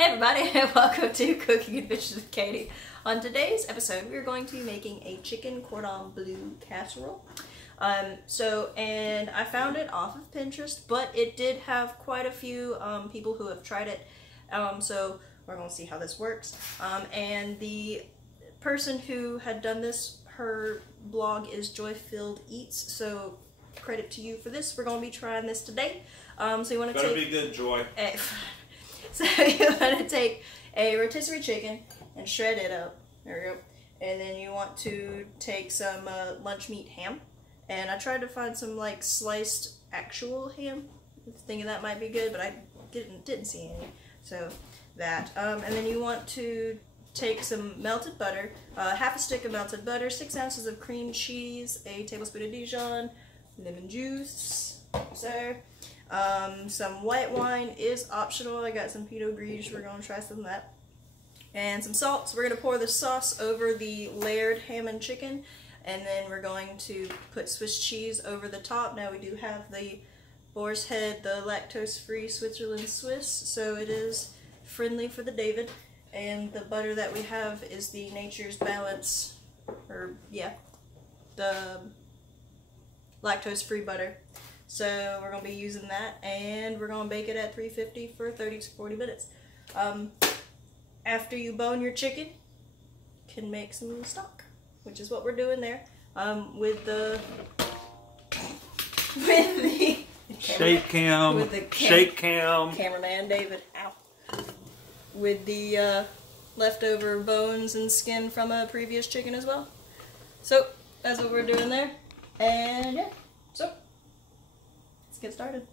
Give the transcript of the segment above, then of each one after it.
Hey everybody, and welcome to Cooking Adventures with Katie. On today's episode, we're going to be making a chicken cordon bleu casserole. And I found it off of Pinterest, but it did have quite a few people who have tried it. So we're going to see how this works. And the person who had done this, her blog is Joy-Filled Eats, so credit to you for this. We're going to be trying this today. So you want to Better be good, Joy. So you want to take a rotisserie chicken and shred it up. There we go. And then you want to take some lunch meat ham. And I tried to find some like sliced actual ham. Thinking that might be good, but I didn't see any. So that. And then you want to take some melted butter, half a stick of melted butter, 6 ounces of cream cheese, a tablespoon of Dijon, lemon juice, sir. Some white wine is optional. I got some Pinot Gris. We're going to try some of that. And some salt. So we're going to pour the sauce over the layered ham and chicken. And then we're going to put Swiss cheese over the top. Now we do have the Boar's Head, the lactose-free Switzerland Swiss. So it is friendly for the David. And the butter that we have is the Nature's Balance, or yeah, the lactose-free butter. So we're going to be using that, and we're going to bake it at 350 for 30 to 40 minutes. After you bone your chicken, you can make some stock, which is what we're doing there. With the shake cam, cameraman David, ow, with the leftover bones and skin from a previous chicken as well. So that's what we're doing there, and yeah, so get started.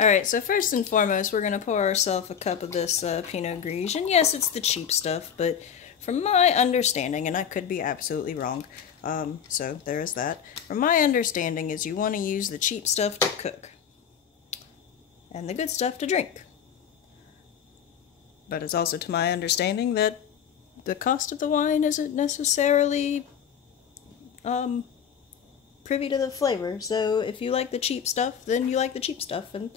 Alright, so first and foremost, we're going to pour ourselves a cup of this Pinot Gris. And yes, it's the cheap stuff, but from my understanding, and I could be absolutely wrong, so there is that. From my understanding is you want to use the cheap stuff to cook, and the good stuff to drink. But it's also to my understanding that the cost of the wine isn't necessarily privy to the flavor, so if you like the cheap stuff, then you like the cheap stuff, and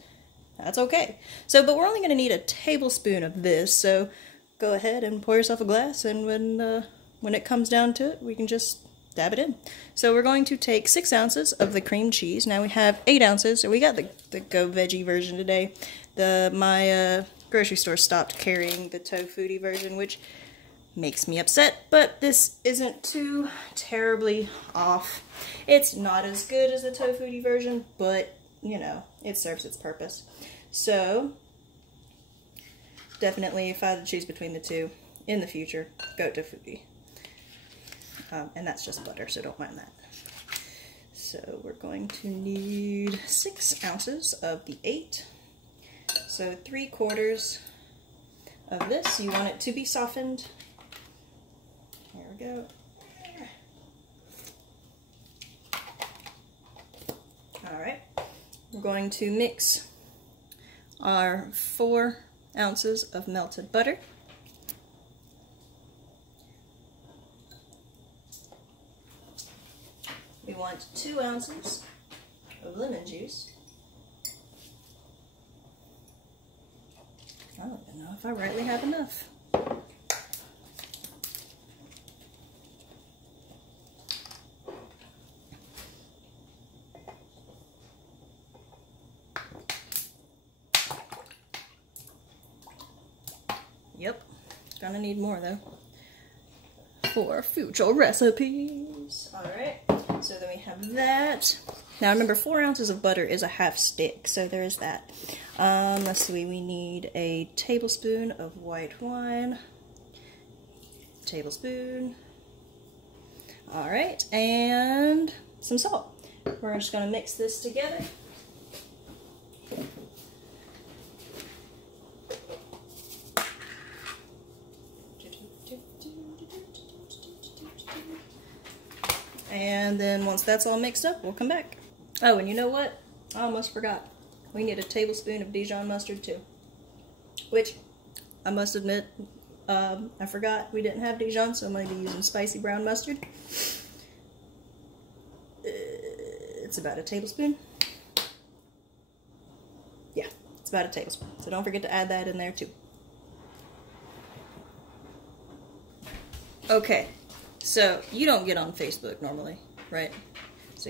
that's okay. So, but we're only going to need a tablespoon of this, so go ahead and pour yourself a glass, and when it comes down to it, we can just dab it in. So we're going to take 6 ounces of the cream cheese. Now we have 8 ounces, so we got the Go Veggie version today. My grocery store stopped carrying the tofu version, which makes me upset, but this isn't too terribly off. It's not as good as the tofu version, but, you know, it serves its purpose. So, definitely, if I had to choose between the two in the future, go tofu. And that's just butter, so don't mind that. So, we're going to need 6 ounces of the 8. So, 3/4 of this. You want it to be softened. There we go. Alright, we're going to mix our 4 ounces of melted butter. We want 2 ounces of lemon juice. I don't even know if I rightly have enough. Yep, gonna need more though for future recipes. Alright, so then we have that. Now remember, 4 ounces of butter is a half stick, so there is that. Let's see, we need a tablespoon of white wine. Tablespoon. Alright, and some salt. We're just gonna mix this together. And then once that's all mixed up, we'll come back. Oh, and you know what? I almost forgot. We need a tablespoon of Dijon mustard too. Which, I must admit, I forgot we didn't have Dijon, so I'm going to be using spicy brown mustard. It's about a tablespoon. Yeah, it's about a tablespoon. So don't forget to add that in there too. Okay, so you don't get on Facebook normally, right? So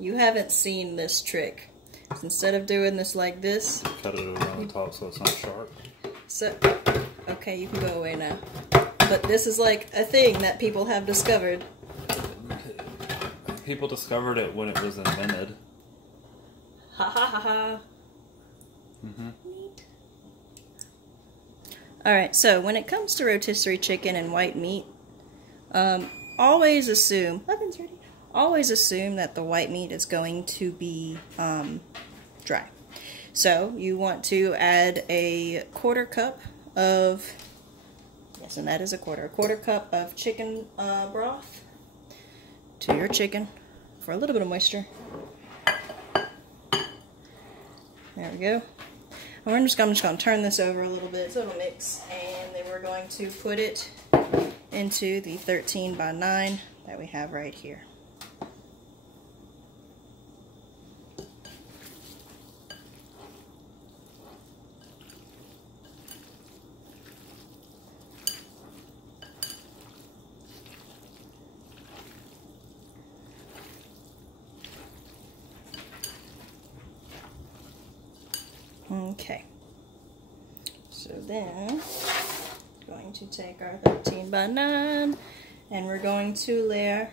you haven't seen this trick. So instead of doing this like this, cut it around the top so it's not sharp. So, okay, you can go away now. But this is like a thing that people have discovered. People discovered it when it was invented. Ha ha ha ha. Neat. Alright, so when it comes to rotisserie chicken and white meat, always assume that the white meat is going to be dry. So you want to add a quarter cup of, yes, and that is a quarter cup of chicken broth to your chicken for a little bit of moisture. There we go. And I'm just going to turn this over a little bit so it'll mix, and then we're going to put it into the 13 by 9 that we have right here. Okay, so then we're going to take our 13 by 9 and we're going to layer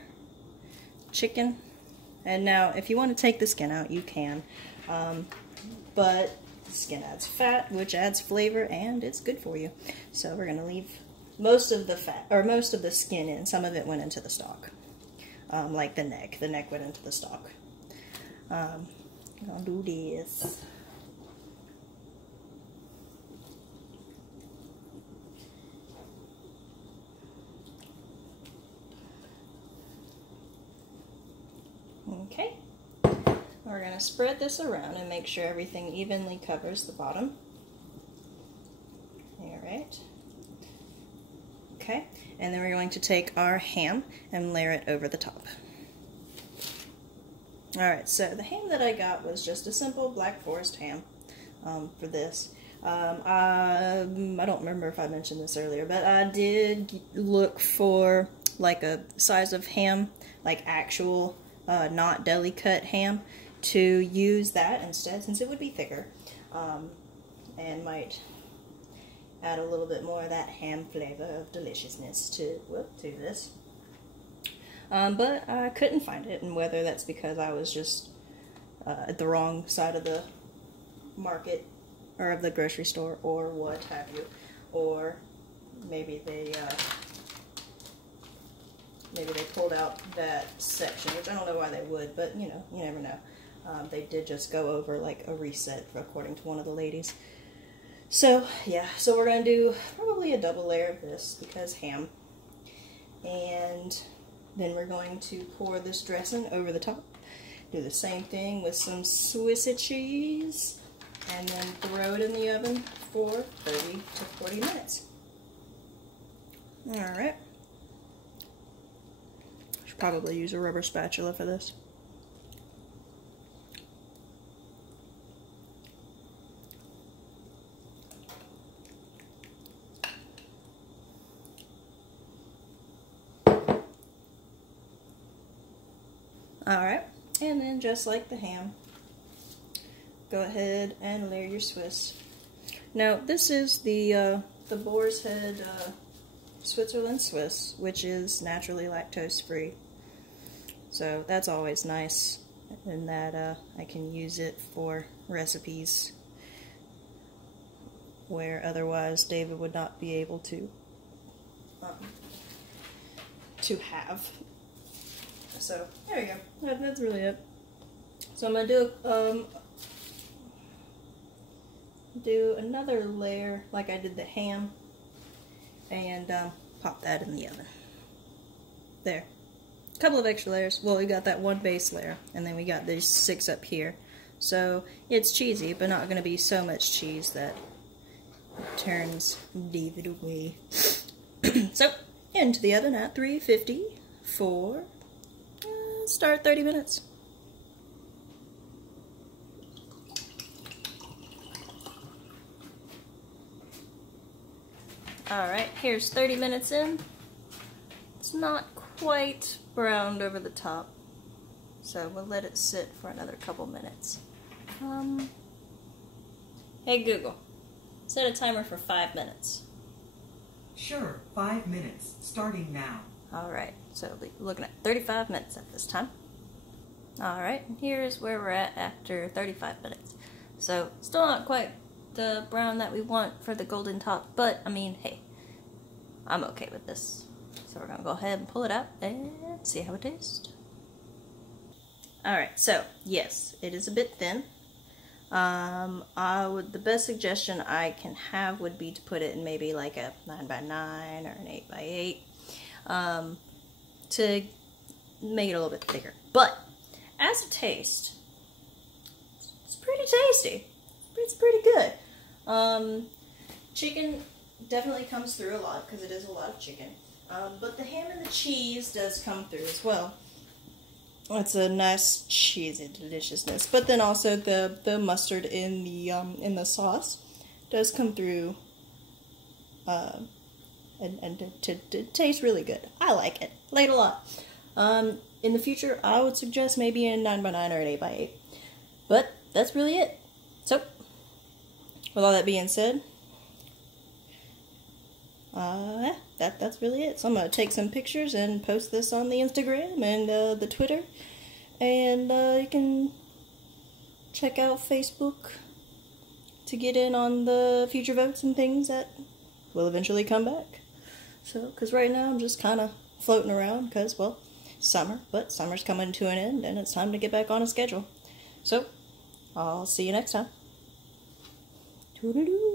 chicken. And now if you want to take the skin out, you can, but the skin adds fat, which adds flavor, and it's good for you. So we're going to leave most of the fat, or most of the skin in. Some of it went into the stock, like the neck. The neck went into the stock. I'm going to do this. Okay, we're going to spread this around and make sure everything evenly covers the bottom. Alright. Okay, and then we're going to take our ham and layer it over the top. Alright, so the ham that I got was just a simple Black Forest ham for this. I don't remember if I mentioned this earlier, but I did look for like a size of ham, like actual not deli cut ham, to use that instead, since it would be thicker and might add a little bit more of that ham flavor of deliciousness to this. But I couldn't find it, and whether that's because I was just at the wrong side of the market or of the grocery store or what have you, or maybe they pulled out that section, which I don't know why they would, but you know, you never know. They did just go over like a reset, according to one of the ladies. So yeah, so we're going to do probably a double layer of this because ham. And then we're going to pour this dressing over the top. Do the same thing with some Swiss cheese, and then throw it in the oven for 30 to 40 minutes. Alright. Should probably use a rubber spatula for this. Alright, and then just like the ham, go ahead and layer your Swiss. Now this is the Boar's Head Switzerland Swiss, which is naturally lactose free. So that's always nice, in that I can use it for recipes where otherwise David would not be able to have. So there you go. That's really it. So I'm gonna do another layer like I did the ham, and pop that in the oven. There. A couple of extra layers. Well, we got that one base layer, and then we got these 6 up here. So it's cheesy, but not going to be so much cheese that it turns David away. So into the oven at 350 for start 30 minutes. Alright, here's 30 minutes in. It's not quite browned over the top, so we'll let it sit for another couple minutes. Hey Google, set a timer for 5 minutes. Sure, 5 minutes, starting now. Alright, so we're looking at 35 minutes at this time. Alright, here's where we're at after 35 minutes. So, still not quite the brown that we want for the golden top, but, I mean, hey, I'm okay with this. So we're going to go ahead and pull it out and see how it tastes. Alright, so, yes, it is a bit thin. The best suggestion I can have would be to put it in maybe like a 9x9 or an 8x8 to make it a little bit thicker. But as a taste, it's pretty tasty. It's pretty good. Chicken definitely comes through a lot because it is a lot of chicken. But the ham and the cheese does come through as well. It's a nice cheesy deliciousness, but then also the mustard in the sauce does come through, and it tastes really good. I like it. Like it a lot. In the future, I would suggest maybe a 9x9 or an 8x8, but that's really it. So, with all that being said, that's really it. So I'm going to take some pictures and post this on the Instagram and the Twitter. And you can check out Facebook to get in on the future votes and things that will eventually come back. So, because right now I'm just kind of floating around because, well, summer. But summer's coming to an end and it's time to get back on a schedule. So, I'll see you next time. Toodaloo.